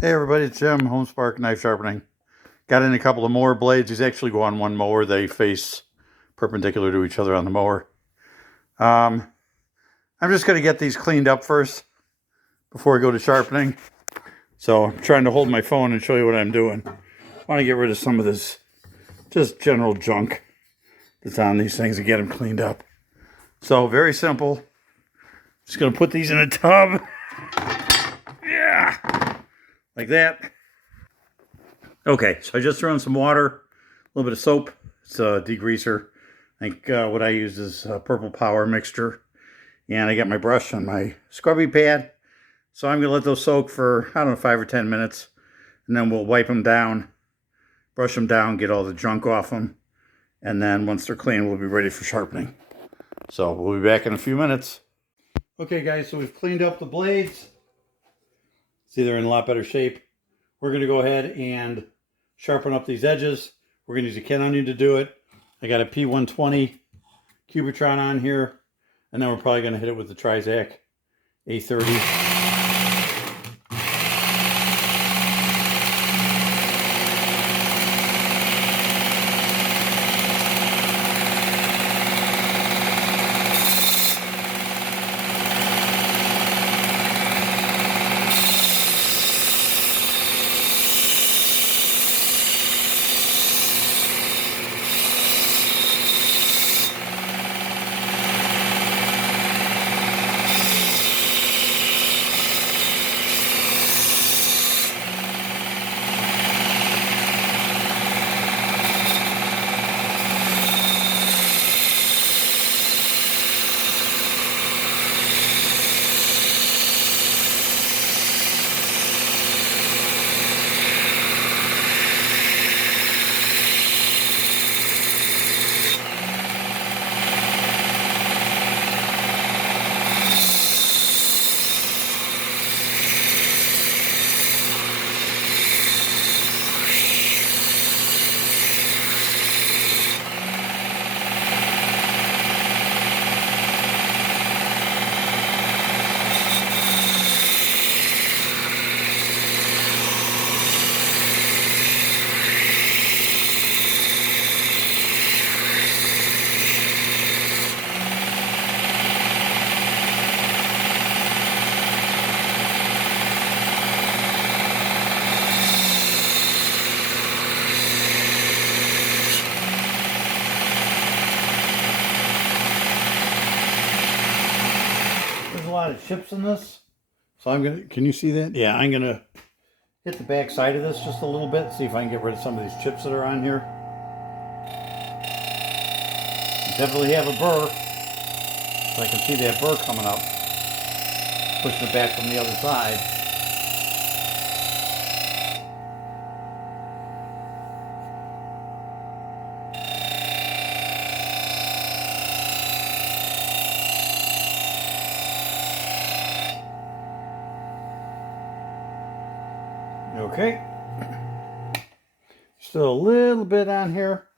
Hey everybody, it's Jim, Homespark Knife Sharpening. Got in a couple of mower blades. These actually go on one mower. They face perpendicular to each other on the mower. I'm just going to get these cleaned up first before I go to sharpening. So I'm trying to hold my phone and show you what I'm doing. I want to get rid of some of this just general junk that's on these things and get them cleaned up. So very simple. Just going to put these in a tub. Yeah, like that. Okay, so I just threw in some water, a little bit of soap. It's a degreaser. I think what I use is Purple Power mixture. And I got my brush on my scrubby pad. So I'm going to let those soak for, I don't know, 5 or 10 minutes. And then we'll wipe them down, brush them down, get all the junk off them. And then once they're clean, we'll be ready for sharpening. So we'll be back in a few minutes. Okay guys, so we've cleaned up the blades. See, they're in a lot better shape. We're going to go ahead and sharpen up these edges. We're going to use a Ken onion to do it. I got a P120 Cubitron on here. And then we're probably going to hit it with the Trizac A30. A lot of chips in this, so I'm gonna, can you see that? Yeah, I'm gonna hit the back side of this just a little bit, see if I can get rid of some of these chips that are on here. I definitely have a burr, so I can see that burr coming up, pushing it back from the other side. Okay, still a little bit on here.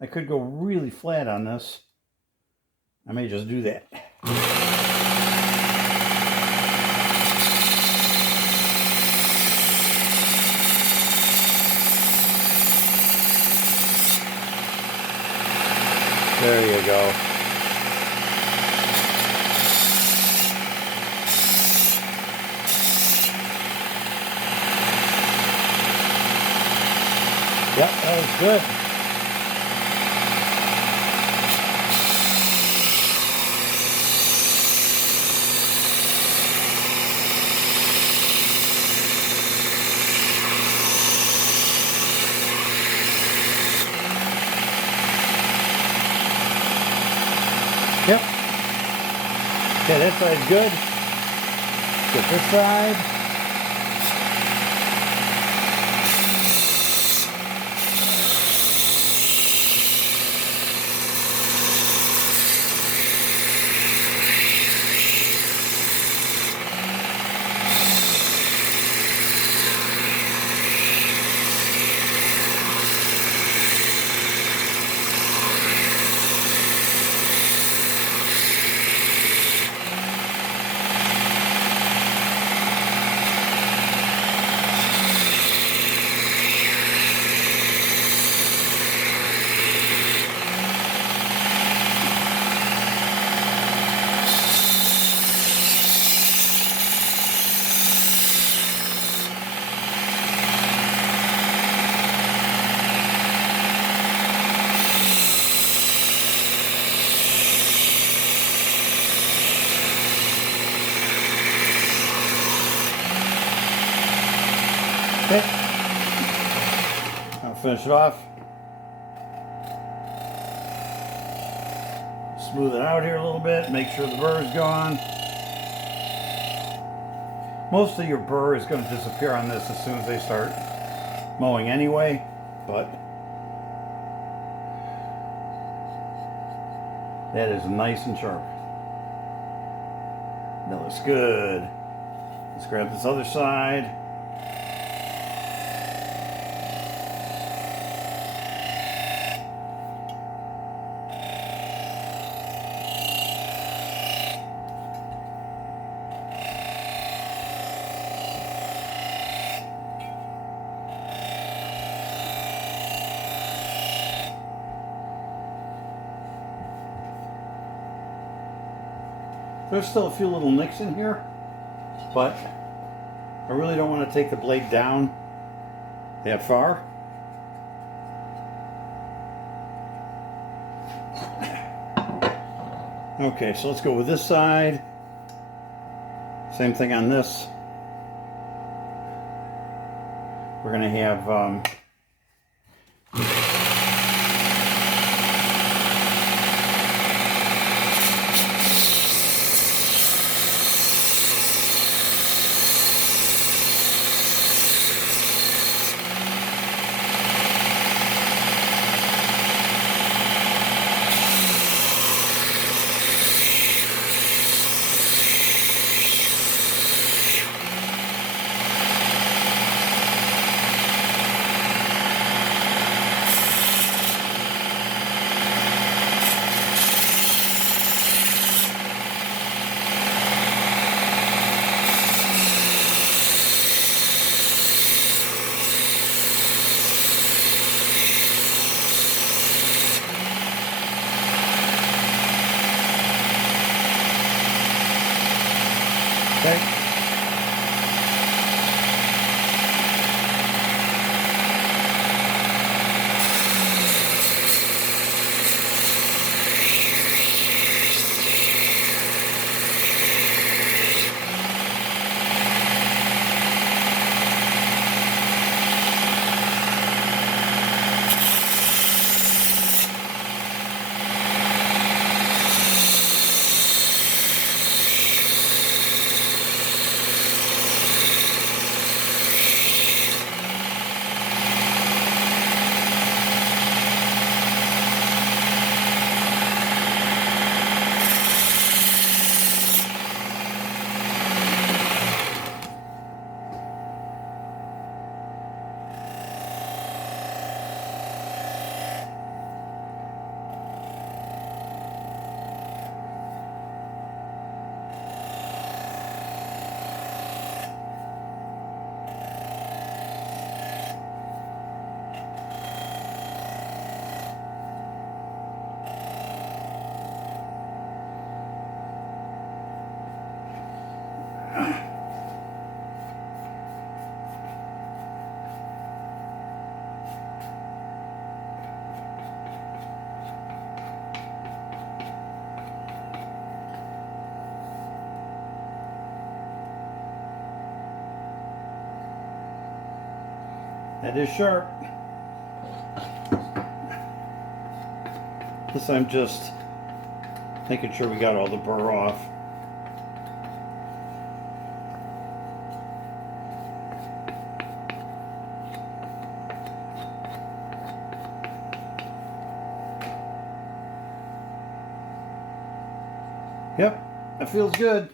I could go really flat on this. I may just do that. There you go. Yep, that was good. Yep. Okay, that side's good. Get this side. Okay, I'll finish it off. Smooth it out here a little bit, make sure the burr is gone. Most of your burr is going to disappear on this as soon as they start mowing anyway, but that is nice and sharp. That looks good. Let's grab this other side. There's still a few little nicks in here, but I really don't want to take the blade down that far. Okay, so let's go with this side. Same thing on this. We're going to have okay. That is sharp. This I'm just making sure we got all the burr off. Yep, that feels good.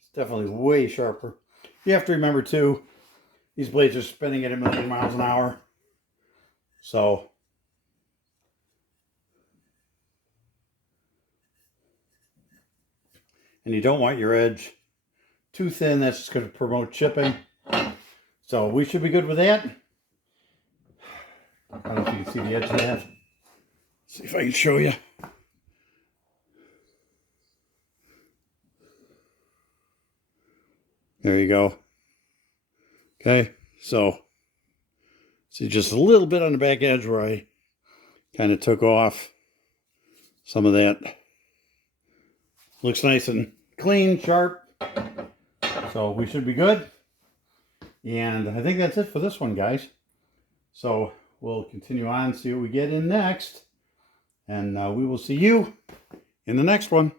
It's definitely way sharper. You have to remember too, these blades are spinning at 1,000,000 miles an hour. So, and you don't want your edge too thin. That's just going to promote chipping. So we should be good with that. I don't know if you can see the edge of that. Let's see if I can show you. There you go. Okay, so see just a little bit on the back edge where I kind of took off some of that. Looks nice and clean, sharp. So we should be good. And I think that's it for this one, guys. So we'll continue on, see what we get in next. And we will see you in the next one.